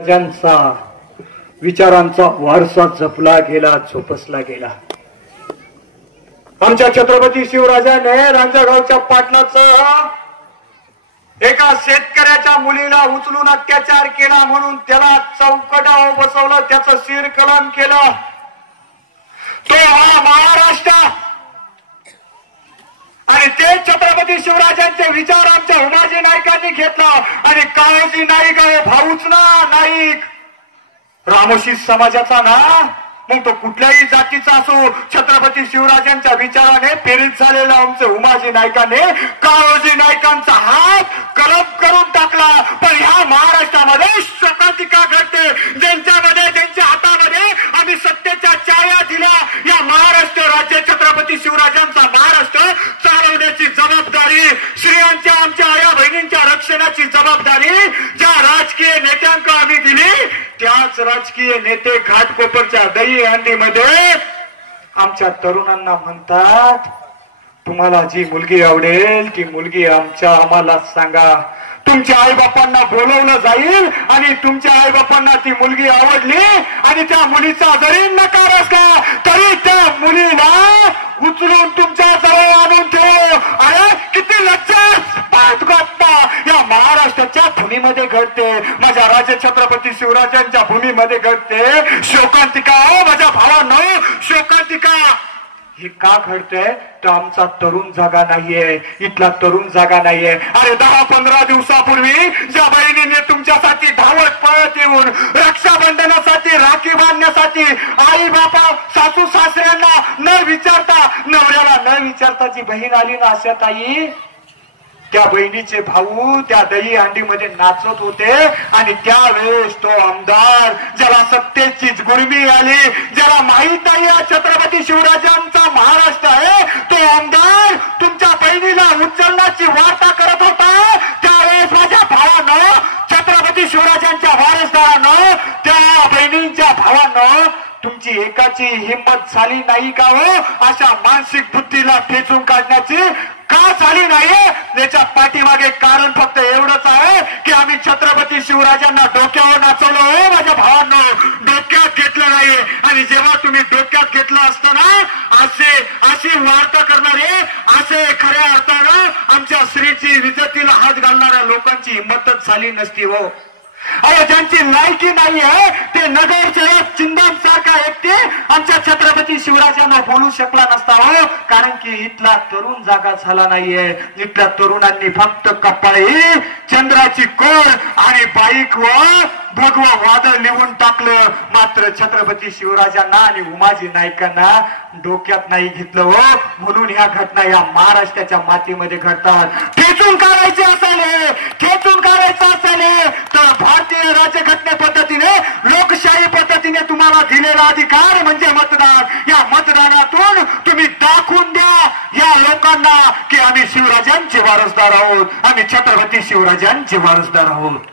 राजांचा विचारांचा वारसा जपला गेला जोपसला गेला. आमच्या छत्रपती शिवराजाने रांजागावच्या पाटलाचं एका शेतकऱ्याच्या मुलीला उचलून अत्याचार केला म्हणून त्याला चौकटावर बसवलं त्याचं शिर कलम केलं. तो हा महाराष्ट्र! आणि ते छत्रपती शिवराजांचे विचार आमच्या उमाजी नाईकांनी घेतला. आणि काळजी नाईक आहे भाऊच ना नाईक रामोशी समाजाचा ना? मग तो कुठल्याही जातीचा असो छत्रपती शिवराजांच्या विचाराने प्रेरित झालेला आमचे उमाजी नायकाने काळोजी नायकांचा हात कलम करून टाकला. पण ह्या महाराष्ट्रामध्ये शकातिका घडते. ज्यांच्यामध्ये त्यांच्या हातामध्ये आम्ही सत्तेच्या चाया दिल्या. या महाराष्ट्र राज्य छत्रपती शिवराजांचा महाराष्ट्र चालवण्याची जबाबदारी स्त्रियांच्या आमच्या आया बहिणींच्या रक्षणाची जबाबदारी ज्या राजकीय नेत्यांक आम्ही दिली राजकीय नेते घाटकोपरच्या दही हंडीमध्ये आमच्या तरुणांना म्हणतात तुम्हाला जी मुलगी आवडेल ती मुलगी आमच्या आम्हाला सांगा. तुमच्या आईबापांना बोलवलं जाईल आणि तुमच्या आईबापांना ती मुलगी आवडली आणि त्या मुलीचा जरी नकार असला तरी भूमीमध्ये घडते. माझ्या राजे छत्रपती शिवराजांच्या भूमीमध्ये घडते. शोकांतिका ओ माझ्या भावांनो शोकांतिका. हे का घडतंय? तर आमचा तरुण जागा नाहीये. इथला तरुण जागा नाहीये. अरे दहा पंधरा दिवसापूर्वी ज्या बहिणीने तुमच्यासाठी धावत पळत येऊन रक्षाबंधनासाठी राखी बांधण्यासाठी आई बापा सासू सासऱ्यांना न विचारता नवऱ्याला न विचारता जी बहीण आली ना अशा ताई त्या बहिणीचे भाऊ त्या दही हंडीमध्ये नाचत होते आणि त्यावेळेस तो आमदार ज्याला सत्तेची गुरमी आली ज्याला माहीत नाही या छत्रपती शिवराजांचा महाराष्ट्र आहे तो आमदार तुमच्या बहिणीला उचलण्याची वार्ता करत होता. त्यावेळेस माझ्या भावानं छत्रपती शिवराजांच्या वारसदारानं त्या बहिणींच्या भावानं तुमची एकाची हिंमत झाली नाही का हो? अशा मानसिक बुद्धीला ठेचून काढण्याची का झाली नाहीये? याच्या पाठीमागे कारण फक्त एवढंच आहे की आम्ही छत्रपती शिवराजांना डोक्यावर नाचवलो हो माझ्या भावांनो. डोक्यात घेतलं नाहीये. आणि जेव्हा तुम्ही डोक्यात घेतलं असतं ना असे अशी वार्ता करणारे असे खऱ्या अर्थानं आमच्या स्त्रीची विजतीला हात घालणाऱ्या लोकांची हिंमतच झाली नसती हो. अरे ज्यांची लायकी नाही आहे ते नगरच्या चिंदन सारखा व्यक्ती आमच्या छत्रपती शिवराजांना बोलू शकला नसता हो कारण की इथला तरुण जागा झाला नाहीये. इथल्या तरुणांनी फक्त कपाळी चंद्राची कोळ आणि बाईक व भगव वादळ लिहून टाकलं. मात्र छत्रपती शिवराजांना आणि उमाजी नाईकांना डोक्यात नाही घेतलं हो. म्हणून ह्या घटना या महाराष्ट्राच्या मातीमध्ये घडतात. ठेचून काढायचे असेल. ठेचून काढायचं असेल. तर भारतीय राज्यघटने पद्धतीने लोकशाही पद्धतीने तुम्हाला दिलेला अधिकार म्हणजे मतदान. या मतदानातून तुम्ही दाखवून द्या या लोकांना की आम्ही शिवराजांचे वारसदार आहोत. आम्ही छत्रपती शिवराजांचे वारसदार आहोत.